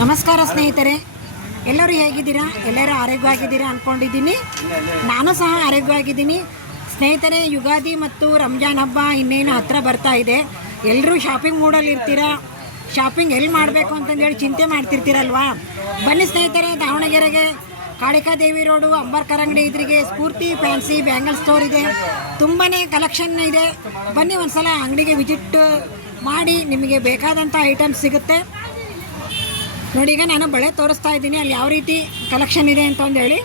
ನಮಸ್ಕಾರ ಸ್ನೇಹಿತರೆ. ಎಲ್ಲರೂ ಹೇಗಿದ್ದೀರಾ? ಎಲ್ಲರೂ ಆರೋಗ್ಯವಾಗಿದ್ದೀರಾ ಅಂದ್ಕೊಂಡಿದ್ದೀನಿ ನಾನು ಸಹ ಆರೋಗ್ಯವಾಗಿದ್ದೀನಿ. ಸ್ನೇಹಿತರೆ, ಯುಗಾದಿ ಮತ್ತು ರಂಜಾನ್ ಹಬ್ಬ ಇನ್ನೇನು ಹತ್ರ ಬರ್ತಾ ಇದೆ. ಎಲ್ಲರೂ ಶಾಪಿಂಗ್ ಮೂಡಲ್ಲಿ ಇರ್ತೀರಾ? ಶಾಪಿಂಗ್ ಎಲ್ಲಿ ಮಾಡಬೇಕು ಅಂತಂದೇಳಿ ಚಿಂತೆ ಮಾಡ್ತಿರ್ತೀರಲ್ವಾ? ಬನ್ನಿ ಸ್ನೇಹಿತರೆ, ದಾವಣಗೆರೆಗೆ. ಕಾಳಿಕಾದೇವಿ ರೋಡು ಅಂಬರ್ಕರ್ ಅಂಗಡಿ ಇದ್ರಿಗೆ ಸ್ಫೂರ್ತಿ ಫ್ಯಾನ್ಸಿ ಬ್ಯಾಂಗಲ್ ಸ್ಟೋರ್ ಇದೆ. ತುಂಬಾ ಕಲೆಕ್ಷನ್ ಇದೆ. ಬನ್ನಿ ಒಂದು ಸಲ ಅಂಗಡಿಗೆ ವಿಜಿಟ್ ಮಾಡಿ ನಿಮಗೆ ಬೇಕಾದಂಥ ಐಟಮ್ಸ್ ಸಿಗುತ್ತೆ. ನೋಡಿ, ಈಗ ನಾನು ಬಳೆ ತೋರಿಸ್ತಾ ಇದ್ದೀನಿ. ಅಲ್ಲಿ ಯಾವ ರೀತಿ ಕಲೆಕ್ಷನ್ ಇದೆ ಅಂತ ಒಂದು ಹೇಳಿ.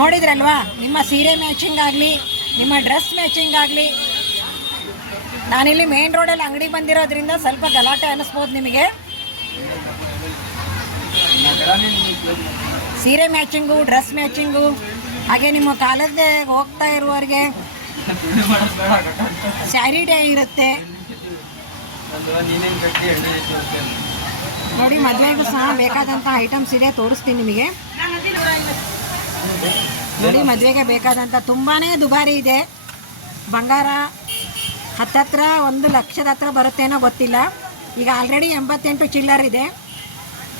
ನೋಡಿದ್ರಲ್ವಾ? ನಿಮ್ಮ ಸೀರೆ ಮ್ಯಾಚಿಂಗ್ ಆಗಲಿ, ನಿಮ್ಮ ಡ್ರೆಸ್ ಮ್ಯಾಚಿಂಗ್ ಆಗಲಿ. ನಾನಿಲ್ಲಿ ಮೇನ್ ರೋಡಲ್ಲಿ ಅಂಗಡಿ ಬಂದಿರೋದ್ರಿಂದ ಸ್ವಲ್ಪ ಗಲಾಟೆ ಅನ್ನಿಸ್ಬೋದು ನಿಮಗೆ. ಸೀರೆ ಮ್ಯಾಚಿಂಗು ಡ್ರೆಸ್ ಮ್ಯಾಚಿಂಗು ಹಾಗೆ ನಿಮ್ಮ ಕಾಲೇಜ್ಗೆ ಹೋಗ್ತಾ ಇರುವವರಿಗೆ ಸ್ಯಾರಿ ಡೇ ಇರುತ್ತೆ ನೋಡಿ, ಮದುವೆಗೂ ಸಹ ಬೇಕಾದಂಥ ಐಟಮ್ಸ್ ಇದೆ, ತೋರಿಸ್ತೀನಿ ನಿಮಗೆ. ನೋಡಿ, ಮದುವೆಗೆ ಬೇಕಾದಂಥ ತುಂಬಾ ದುಬಾರಿ ಇದೆ. ಬಂಗಾರ ಹತ್ತತ್ರ ಒಂದು ಲಕ್ಷದ ಹತ್ರ ಬರುತ್ತೇನೋ ಗೊತ್ತಿಲ್ಲ. ಈಗ ಆಲ್ರೆಡಿ ಎಂಬತ್ತೆಂಟು ಚಿಲ್ಲರ್ ಇದೆ.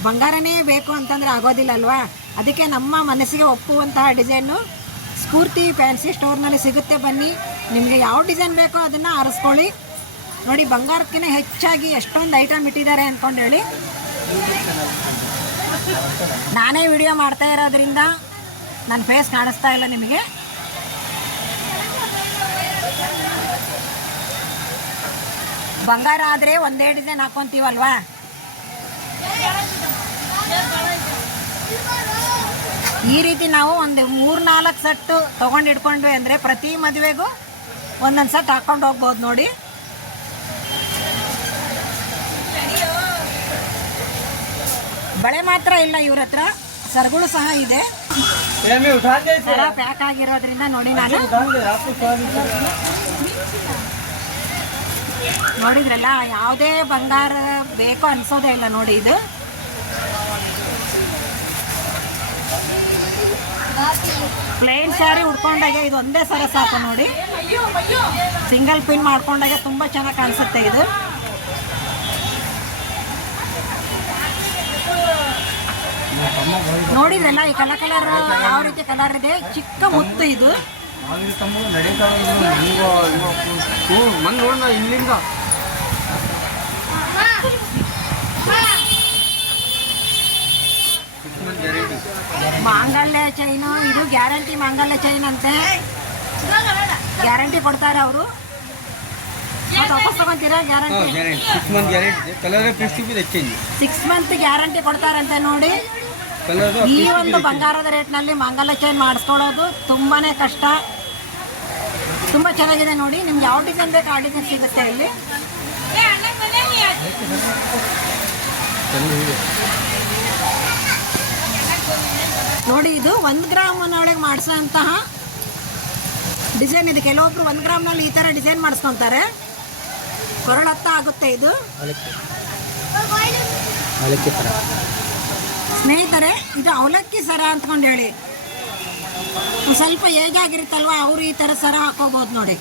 ಬಂಗಾರನೇ ಬೇಕು ಅಂತಂದ್ರೆ ಆಗೋದಿಲ್ಲ ಅಲ್ವಾ? ಅದಕ್ಕೆ ನಮ್ಮ ಮನಸ್ಸಿಗೆ ಒಪ್ಪುವಂತಹ ಡಿಸೈನು ಸ್ಫೂರ್ತಿ ಫ್ಯಾನ್ಸಿ ಸ್ಟೋರ್ನಲ್ಲಿ ಸಿಗುತ್ತೆ. ಬನ್ನಿ. ನಿಮಗೆ ಯಾವ ಡಿಸೈನ್ ಬೇಕೋ ಅದನ್ನು ಆರಿಸ್ಕೊಳ್ಳಿ. ನೋಡಿ, ಬಂಗಾರಕ್ಕಿಂತ ಹೆಚ್ಚಾಗಿ ಎಷ್ಟೊಂದು ಐಟಮ್ ಇಟ್ಟಿದ್ದಾರೆ ಅಂದ್ಕೊಂಡು ಹೇಳಿ. ನಾನೇ ವಿಡಿಯೋ ಮಾಡ್ತಾ ಇರೋದ್ರಿಂದ ನನ್ನ ಫೇಸ್ ಕಾಣಿಸ್ತಾ ಇಲ್ಲ ನಿಮಗೆ. ಬಂಗಾರ ಆದರೆ ಒಂದೇ ಡಿಸೈನ್ ಹಾಕ್ಕೊಂತೀವಲ್ವಾ ಈ ರೀತಿ ನಾವು ಒಂದು ಮೂರ್ನಾಲ್ಕು ಸಟ್ಟು ತೊಗೊಂಡು ಇಟ್ಕೊಂಡ್ವಿ ಅಂದರೆ ಪ್ರತಿ ಮದುವೆಗೂ ಒಂದೊಂದು ಸಟ್ ಹಾಕ್ಕೊಂಡು ಹೋಗ್ಬೋದು ನೋಡಿ. ಬಳೆ ಮಾತ್ರ ಇಲ್ಲ ಇವ್ರ ಹತ್ರ. ಸರ್ಗಳು ಸಹ ಇದೆ. ಪ್ಯಾಕ್ ಆಗಿರೋದ್ರಿಂದ ನೋಡಿ ನಾನು. ನೋಡಿದ್ರಲ್ಲ ಯಾವುದೇ ಬಂಗಾರ ಬೇಕು ಅನ್ಸೋದೇ ಇಲ್ಲ ನೋಡಿ ಇದು. ಪ್ಲೇನ್ ಸ್ಯಾರಿ ಉಟ್ಕೊಂಡಾಗ ಇದು ಒಂದೇ ಸರ ಸಾಕು ನೋಡಿ. ಸಿಂಗಲ್ ಪಿನ್ ಮಾಡ್ಕೊಂಡಾಗೆ ತುಂಬಾ ಚೆನ್ನಾಗಿ ಕಾಣಿಸುತ್ತೆ ಇದು. ನೋಡಿದ್ರಲ್ಲ ಈ ಕಲರ್ ಕಲರ್ ಯಾವ ರೀತಿ ಕಲರ್ ಇದೆ. ಚಿಕ್ಕ ಮುತ್ತು ಇದು. ಇಲ್ಲಿಂದ. ಮಾಂಗಲ್ಯ ಚೈನು ಇದು ಗ್ಯಾರಂಟಿ ಮಾಂಗಲ್ಯ ಚೈನ್ ಅಂತೆ. ಗ್ಯಾರಂಟಿ ಕೊಡ್ತಾರೆ ಅವರು. ಸಿಕ್ಸ್ ಮಂತ್ ಗ್ಯಾರಂಟಿ ಕೊಡ್ತಾರಂತೆ ನೋಡಿ. ಈ ಒಂದು ಬಂಗಾರದ ರೇಟ್ನಲ್ಲಿ ಮಾಂಗಲ್ಯ ಚೈನ್ ಮಾಡಿಸ್ಕೊಡೋದು ತುಂಬಾನೇ ಕಷ್ಟ. ತುಂಬ ಚೆನ್ನಾಗಿದೆ ನೋಡಿ. ನಿಮ್ಗೆ ಯಾವ ಡಿಸೈನ್ ಬೇಕು ಆ ಡಿಸೈನ್ ಸಿಗುತ್ತೆ ಇಲ್ಲಿ. ನೋಡಿ ಇದು ಒಂದು ಗ್ರಾಮ್ನೊಳಗೆ ಮಾಡಿಸೋಂತಹ ಡಿಸೈನ್ ಇದೆ. ಕೆಲವೊಬ್ರು ಒಂದು ಗ್ರಾಮ್ನಲ್ಲಿ ಈ ಥರ ಡಿಸೈನ್ ಮಾಡಿಸ್ಕೊತಾರೆ. ಕೊರಳತ್ತ ಆಗುತ್ತೆ ಇದು. ಸ್ನೇಹಿತರೆ ಇದು ಅವಲಕ್ಕಿ ಸರ ಅಂದ್ಕೊಂಡು ಹೇಳಿ. ಸ್ವಲ್ಪ ಏಜ್ ಆಗಿರುತ್ತಲ್ವ ಅವರು ಈ ಥರ ಸರ ಹಾಕೋಬಹುದು ನೋಡಿ.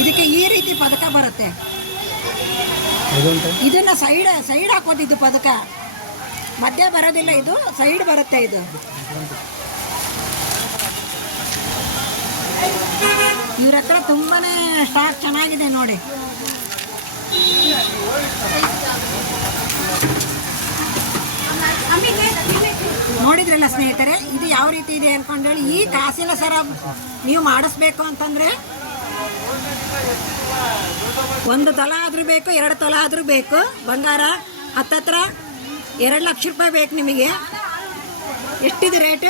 ಇದಕ್ಕೆ ಈ ರೀತಿ ಪದಕ ಬರುತ್ತೆ. ಇದನ್ನ ಸೈಡ್ ಸೈಡ್ ಹಾಕೋದಿದ್ದು ಪದಕ. ಮಧ್ಯ ಬರೋದಿಲ್ಲ ಇದು ಸೈಡ್ ಬರುತ್ತೆ ಇದು. ಇವ್ರ ಹತ್ರ ತುಂಬಾನೇ ಸ್ಟಾಕ್ ಚೆನ್ನಾಗಿದೆ ನೋಡಿ. ನೋಡಿದ್ರಲ್ಲ ಸ್ನೇಹಿತರೆ, ಇದು ಯಾವ ರೀತಿ ಇದೆ ಅನ್ಕೊಂಡು ಹೇಳಿ, ಈ ಕಾಸಿನ ಸರ ನೀವು ಮಾಡಿಸ್ಬೇಕು ಅಂತಂದ್ರೆ ಒಂದು ತಲ ಆದ್ರೂ ಬೇಕು, ಎರಡು ತಲ ಆದ್ರೂ ಬೇಕು. ಬಂಗಾರ, ಹತ್ತತ್ರ ಎರಡು ಲಕ್ಷ ರೂಪಾಯಿ ಬೇಕು ನಿಮಗೆ. ಎಷ್ಟಿದೆ ರೇಟ್?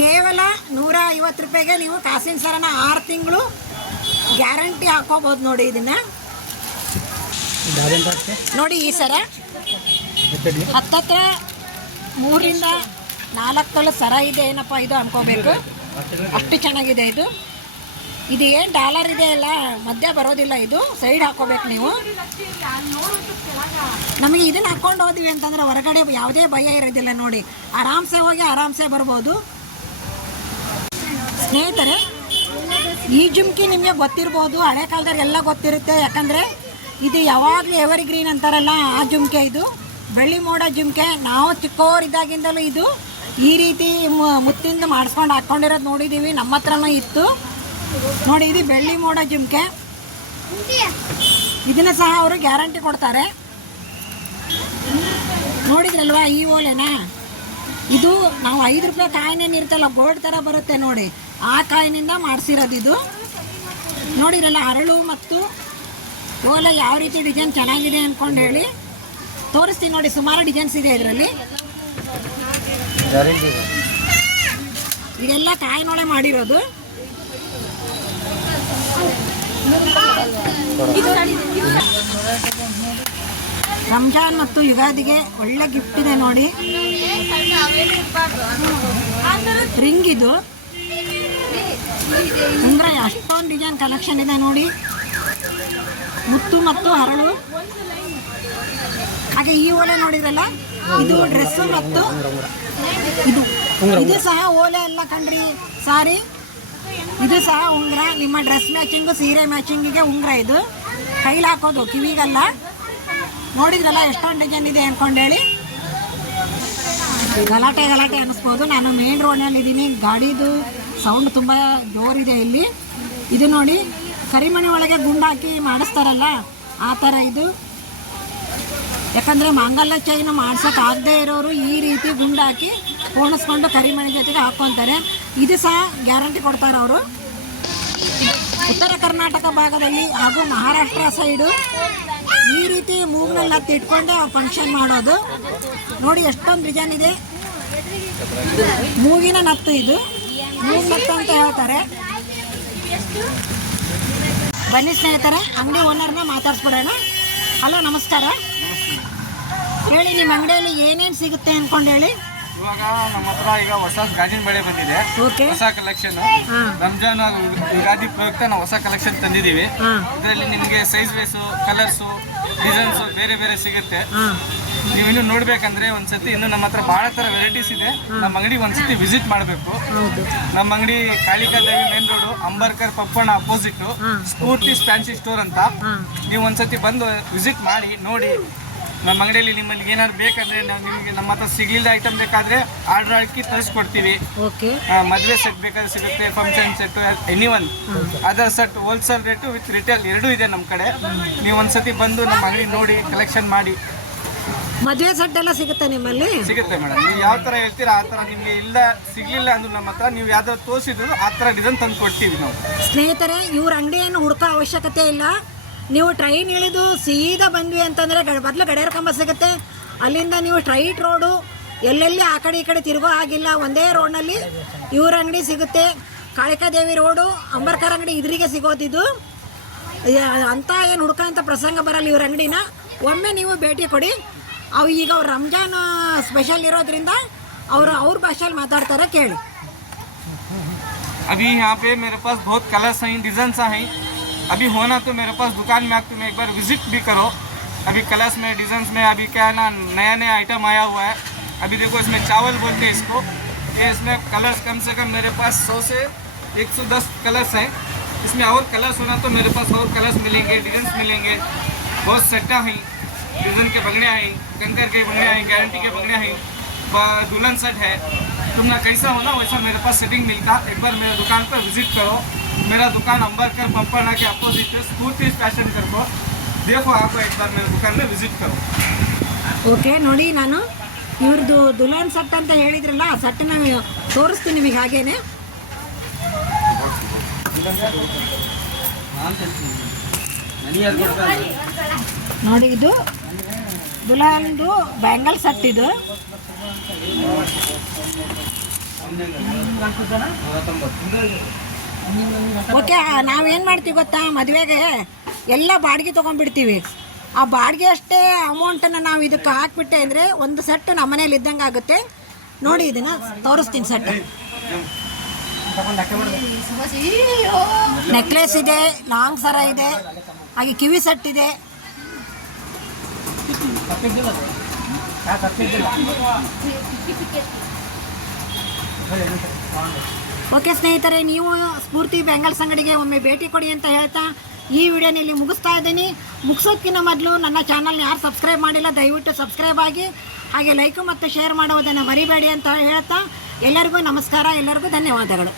ಕೇವಲ ನೂರ ಐವತ್ತು ರೂಪಾಯಿಗೆ ನೀವು ಕಾಸಿನ ಸರನ ಆರು ತಿಂಗಳು ಗ್ಯಾರಂಟಿ ಹಾಕೋಬೋದು ನೋಡಿ ಇದನ್ನ. ನೋಡಿ ಈ ಸರ. ಹತ್ತತ್ರ ಮೂರಿಂದ ನಾಲ್ಕು ತೊಲೆ ಸರ ಇದೆ ಏನಪ್ಪ ಇದು ಅನ್ಕೋಬೇಕು. ಅಷ್ಟು ಚೆನ್ನಾಗಿದೆ ಇದು. ಇದು ಏನು ಡಾಲರ್ ಇದೆ ಅಲ್ಲ? ಮಧ್ಯ ಬರೋದಿಲ್ಲ ಇದು. ಸೈಡ್ ಹಾಕೋಬೇಕು ನೀವು. ನಮಗೆ ಇದನ್ನ ಹಾಕ್ಕೊಂಡು ಹೋದ್ವಿ ಅಂತಂದ್ರೆ ಹೊರಗಡೆ ಯಾವುದೇ ಭಯ ಇರೋದಿಲ್ಲ ನೋಡಿ. ಆರಾಮ್ಸೆ ಹೋಗಿ ಆರಾಮ್ಸೆ ಬರ್ಬೋದು. ಸ್ನೇಹಿತರೆ, ಈ ಜುಮ್ಕಿ ನಿಮಗೆ ಗೊತ್ತಿರ್ಬೋದು. ಹಳೆ ಕಾಲದಲ್ಲಿ ಎಲ್ಲ ಗೊತ್ತಿರುತ್ತೆ. ಯಾಕಂದರೆ ಇದು ಯಾವಾಗಲೂ ಎವರ್ ಗ್ರೀನ್ ಅಂತಾರಲ್ಲ ಆ ಜುಮ್ಕೆ ಇದು. ಬೆಳ್ಳಿ ಮೋಡ ಜುಮ್ಕೆ. ನಾವು ಚಿಕ್ಕವರಿದ್ದಾಗಿಂದಲೂ ಇದು ಈ ರೀತಿ ಮುತ್ತಿಂದ ಮಾಡಿಸ್ಕೊಂಡು ಹಾಕ್ಕೊಂಡಿರೋದು ನೋಡಿದ್ದೀವಿ ನಮ್ಮ ಹತ್ರನೂ ಇತ್ತು. ನೋಡಿ ಇದು ಬೆಳ್ಳಿ ಮೋಡ ಜುಮ್ಕೆ. ಇದನ್ನ ಸಹ ಅವರು ಗ್ಯಾರಂಟಿ ಕೊಡ್ತಾರೆ. ನೋಡಿದ್ರಲ್ವಾ ಈ ಓಲೆನಾ? ಇದು ನಾವು ಐದು ರೂಪಾಯಿ ಕಾಯಿನೇನು ಇರ್ತಲ್ಲ ಗೋಲ್ಡ್ ಥರ ಬರುತ್ತೆ ನೋಡಿ. ಆ ಕಾಯಿನಿಂದ ಮಾಡಿಸಿರೋದಿದು ಇದು. ನೋಡಿದ್ರಲ್ಲ ಅರಳು ಮತ್ತು ಓಲೆ ಯಾವ ರೀತಿ ಡಿಸೈನ್ ಚೆನ್ನಾಗಿದೆ ಅಂದ್ಕೊಂಡು ಹೇಳಿ. ತೋರಿಸ್ತೀನಿ ನೋಡಿ ಸುಮಾರು ಡಿಸೈನ್ಸ್ ಇದೆ ಇದರಲ್ಲಿ. ಇದೆಲ್ಲ ಕಾಯಿನೊಳೆ ಮಾಡಿರೋದು. ರಂಜಾನ್ ಮತ್ತು ಯುಗಾದಿಗೆ ಒಳ್ಳೆ ಗಿಫ್ಟ್ ಇದೆ ನೋಡಿ. ರಿಂಗ್ ಇದು. ಅಂದ್ರೆ ಅಷ್ಟೊಂದು ಡಿಸೈನ್ ಕಲೆಕ್ಷನ್ ಇದೆ ನೋಡಿ. ಮುತ್ತು ಮತ್ತು ಹರಳು. ಹಾಗೆ ಈ ಓಲೆ ನೋಡಿದ್ರಲ್ಲ? ಇದು ಡ್ರೆಸ್ಸು ಮತ್ತು ಇದು. ಇದು ಸಹ ಓಲೆ ಎಲ್ಲ ಕಂಡ್ರಿ ಸಾರಿ. ಇದು ಸಹ ಉಂಗುರ, ನಿಮ್ಮ ಡ್ರೆಸ್ ಮ್ಯಾಚಿಂಗು ಸೀರೆ ಮ್ಯಾಚಿಂಗಿಗೆ ಉಂಗುರ ಇದು. ಕೈಲಿ ಹಾಕೋದು, ಕಿವಿಗಲ್ಲ. ನೋಡಿದ್ರಲ್ಲ ಎಷ್ಟೊಂದು ಡಿಸೈನ್ ಇದೆ ಅನ್ಕೊಂಡು ಹೇಳಿ. ಗಲಾಟೆ ಗಲಾಟೆ ಅನ್ನಿಸ್ಬೋದು ನಾನು ಮೇನ್ ರೋಡ್ನಲ್ಲಿ ಇದ್ದೀನಿ ಗಾಡಿದು ಸೌಂಡ್ ತುಂಬ ಜೋರಿದೆ ಇಲ್ಲಿ. ಇದು ನೋಡಿ ಕರಿಮಣಿ ಒಳಗೆ ಗುಂಡಾಕಿ ಮಾಡಿಸ್ತಾರಲ್ಲ, ಆ ಥರ ಇದು. ಯಾಕಂದರೆ ಮಾಂಗಲ್ಯ ಮಾಡ್ಸೋಕೆ ಮಾಡ್ಸೋಕ್ಕಾಗದೇ ಇರೋರು ಈ ರೀತಿ ಗುಂಡಾಕಿ ಪೋಣಿಸ್ಕೊಂಡು ಕರಿಮಣಿ ಜೊತೆಗೆ ಹಾಕ್ಕೊತಾರೆ. ಇದು ಸಹ ಗ್ಯಾರಂಟಿ ಕೊಡ್ತಾರೆ ಅವರು. ಉತ್ತರ ಕರ್ನಾಟಕ ಭಾಗದಲ್ಲಿ ಹಾಗೂ ಮಹಾರಾಷ್ಟ್ರ ಸೈಡು ಈ ರೀತಿ ಮೂಗ್ನೆಲ್ಲ ತಿಟ್ಕೊಂಡೆ ಫಂಕ್ಷನ್ ಮಾಡೋದು. ನೋಡಿ ಎಷ್ಟೊಂದು ಡಿಸೈನ್ ಇದೆ. ಮೂಗಿನ ನತ್ತು ಇದು. ಮೂಗ್ ನತ್ತು ಅಂತ ಹೇಳ್ತಾರೆ. ಬನ್ನಿ ಸ್ನೇಹಿತರೆ, ಅಂಗಡಿ ಓನರ್ನ ಮಾತಾಡ್ಸ್ಬಿಡೋಣ. ಹಲೋ, ನಮಸ್ಕಾರ. ಹೇಳಿ ನಿಮ್ಮ ಅಂಗಡಿಯಲ್ಲಿ ಏನೇನು ಸಿಗುತ್ತೆ ಅನ್ಕೊಂಡು ಹೇಳಿ. ಇವಾಗ ನಮ್ಮ ಹತ್ರ ಈಗ ಹೊಸ ಗಾಜಿನ ಬೆಳೆ ಬಂದಿದೆ. ಓಕೆ. ಹೊಸ ಕಲೆಕ್ಷನ್ ರಂಜಾನ್ ಹಾಗೂ ಯುಗಾದಿ ಪ್ರಯುಕ್ತ ನಾವು ಹೊಸ ಕಲೆಕ್ಷನ್ ತಂದಿದ್ದೀವಿ. ಇದರಲ್ಲಿ ನಿಮಗೆ ಸೈಜ್ ವೇಸು ಕಲರ್ಸು ಡಿಸೈನ್ಸು ಬೇರೆ ಬೇರೆ ಸಿಗುತ್ತೆ. ನೀವು ಇನ್ನು ನೋಡ್ಬೇಕಂದ್ರೆ ಒಂದ್ಸತಿ ಇನ್ನು ನಮ್ಮ ಹತ್ರ ಬಹಳ ತರ ವೆರೈಟೀಸ್ ಇದೆ. ನಮ್ಮ ಅಂಗಡಿ ಒಂದ್ಸತಿ ವಿಸಿಟ್ ಮಾಡಬೇಕು. ನಮ್ಮ ಅಂಗಡಿ ಕಾಳಿಕಾ ದೇವಿ ಮೇನ್ ರೋಡು ಅಂಬರ್ಕರ್ ಪಪ್ಪಣ ಅಪೋಸಿಟ್. ಸ್ಫೂರ್ತಿ ಫ್ಯಾನ್ಸಿ ಸ್ಟೋರ್ ಅಂತ. ನೀವು ಒಂದ್ಸತಿ ಬಂದು ವಿಸಿಟ್ ಮಾಡಿ ನೋಡಿ ನಮ್ಮ ಅಂಗಡಿಯಲ್ಲಿ ನಿಮ್ಮಲ್ಲಿ ಏನಾದ್ರು ಬೇಕಂದ್ರೆ ನಾವು ನಿಮಗೆ ನಮ್ಮ ಹತ್ರ ಸಿಗ್ಲಿಲ್ಲ ಐಟಮ್ ಬೇಕಾದ್ರೆ ಆರ್ಡರ್ ಹಾಕಿ ತರಿಸ್ಕೊಡ್ತೀವಿ. ಮದುವೆ ಸೆಟ್ ಬೇಕಾದ್ರೆ ಸಿಗುತ್ತೆ function set any one other set wholesale rate with retail ಎರಡೂ ಇದೆ ನಮ್ಮ ಕಡೆ. ನೀವು ಒಂದ್ಸತಿ ಬಂದು ನಮ್ಮ ಅಂಗಡಿ ನೋಡಿ ಕಲೆಕ್ಷನ್ ಮಾಡಿ. ಮದುವೆ ಸೆಟ್ ಎಲ್ಲ ಸಿಗುತ್ತೆ ನಿಮ್ಮಲ್ಲಿ? ಸಿಗುತ್ತೆ ಮೇಡಮ್. ನೀವು ಯಾವ ಥರ ಹೇಳ್ತೀರಾ ಆ ಥರ ನಿಮಗೆ ಇಲ್ಲ ಸಿಗ್ಲಿಲ್ಲ ಅಂದ್ರೆ ನಮ್ಮ ಹತ್ರ ನೀವು ಯಾವ್ದಾದ್ರು ತೋರಿಸಿದ್ರು ಆ ಥರ ಡಿಸೈನ್ ತಂದು ಕೊಡ್ತೀವಿ ನಾವು. ಸ್ನೇಹಿತರೆ ಇವ್ರ ಅಂಗಡಿಯನ್ನು ಹುಡುಕೋ ಅವಶ್ಯಕತೆ ಇಲ್ಲ. ನೀವು ಟ್ರೈನ್ ಇಳಿದು ಸೀದಾ ಬಂದ್ವಿ ಅಂತಂದರೆ ಗ ಮೊದಲು ಗಡಿಯಾರ ಕಂಬ ಸಿಗುತ್ತೆ ಅಲ್ಲಿಂದ ನೀವು ಸ್ಟ್ರೈಟ್ ರೋಡು ಎಲ್ಲೆಲ್ಲಿ ಆ ಕಡೆ ಈ ಕಡೆ ತಿರುಗೋ ಆಗಿಲ್ಲ ಒಂದೇ ರೋಡ್ನಲ್ಲಿ ಇವ್ರ ಅಂಗಡಿ ಸಿಗುತ್ತೆ ಕಾಳಿಕಾದೇವಿ ರೋಡು ಅಂಬರ್ಕರ್ ಅಂಗಡಿ ಇದ್ರಿಗೆ ಸಿಗೋದಿದ್ದು ಯ- ಅಂತ ಏನು ಹುಡ್ಕೋಂಥ ಪ್ರಸಂಗ ಬರಲ್ಲ ಇವ್ರ ಅಂಗಡಿನ ಒಮ್ಮೆ ನೀವು ಭೇಟಿ ಕೊಡಿ ಅವು ಈಗ ಅವ್ರು ರಂಜಾನ್ ಸ್ಪೆಷಲ್ ಇರೋದ್ರಿಂದ ಅವರು ಅವ್ರ ಭಾಷೆಯಲ್ಲಿ ಮಾತಾಡ್ತಾರೆ ಕೇಳಿ अभी यहाँ पे मेरे पास बहुत कलर्स हैं डिजाइन्स हैं अभी होना तो मेरे पास दुकान में आप तुम एक बार विज़िट भी करो। अभी कलर्स में डिजाइन्स में, अभी क्या है ना नया नया आइटम आया हुआ है। अभी देखो इसमें चावल बोलते हैं इसको। ये इसमें कलर्स कम से कम मेरे पास 100 से 110 कलर्स हैं। इसमें और कलर्स होना तो मेरे पास और कलर्स मिलेंगे डिजाइन्स मिलेंगे। बहुत सट्टा हैं। डिज़ाइन के बंगड़िया हैं, कंकर के बंगड़िया हैं गारंटी के बंगड़िया हैं। दुल्हन सेट है तुमने कैसा हो ना वैसा मेरे पास सेटिंग मिलता एक बार मेरे दुकान पर विजिट करो मेरा दुकान अंबरकर पंपना के अपोजिट है स्फूर्ति फैशन कर को देखो आपको एक बार मेरे दुकान में विजिट करो ಓಕೆ ನೋಡಿ ನಾನು ಇವ್ರದ್ದು ದುಲಾನ್ ಸಟ್ ಅಂತ ಹೇಳಿದ್ರಲ್ಲ ಆ ಸಟ್ಟನ್ನ ತೋರಿಸ್ತೀನಿ ನಿಮಗೆ ಹಾಗೇನೆ ನೋಡಿ ಇದು ದುಲಾನ್ದು ಬ್ಯಾಂಗಲ್ ಸಟ್ ಇದು ಓಕೆ, ನಾವೇನು ಮಾಡ್ತೀವಿ ಗೊತ್ತಾ? ಮದುವೆಗೆ ಎಲ್ಲ ಬಾಡಿಗೆ ತೊಗೊಂಡ್ಬಿಡ್ತೀವಿ. ಆ ಬಾಡಿಗೆ ಅಷ್ಟೇ ಅಮೌಂಟನ್ನು ನಾವು ಇದಕ್ಕೆ ಹಾಕ್ಬಿಟ್ಟೆ ಅಂದರೆ ಒಂದು ಸೆಟ್ ನಮ್ಮ ಮನೇಲಿ ಇದ್ದಂಗೆ ಆಗುತ್ತೆ. ನೋಡಿ ಇದನ್ನು ತೋರಿಸ್ತೀನಿ ಸೆಟ್ ನೆಕ್ಲೆಸ್ ಇದೆ ಲಾಂಗ್ ಸರ ಇದೆ, ಹಾಗೆ ಕಿವಿ ಸೆಟ್ ಇದೆ. ಓಕೆ ಸ್ನೇಹಿತರೆ, ನೀವು ಸ್ಫೂರ್ತಿ ಬೆಂಗಲ್ಸ್ ಅಂಗಡಿಗೆ ಒಮ್ಮೆ ಭೇಟಿ ಕೊಡಿ ಅಂತ ಹೇಳ್ತಾ ಈ ವಿಡಿಯೋನ ಇಲ್ಲಿ ಮುಗಿಸ್ತಾ ಇದ್ದೀನಿ. ಮುಗಿಸೋಕ್ಕಿಂತ ಮೊದಲು ನನ್ನ ಚಾನಲ್ ಯಾರು ಸಬ್ಸ್ಕ್ರೈಬ್ ಮಾಡಿಲ್ಲ, ದಯವಿಟ್ಟು ಸಬ್ಸ್ಕ್ರೈಬ್ ಆಗಿ, ಹಾಗೆ ಲೈಕ್ ಮತ್ತು ಶೇರ್ ಮಾಡುವುದನ್ನು ಮರಿಬೇಡಿ ಅಂತ ಹೇಳ್ತಾ ಎಲ್ಲರಿಗೂ ನಮಸ್ಕಾರ, ಎಲ್ಲರಿಗೂ ಧನ್ಯವಾದಗಳು.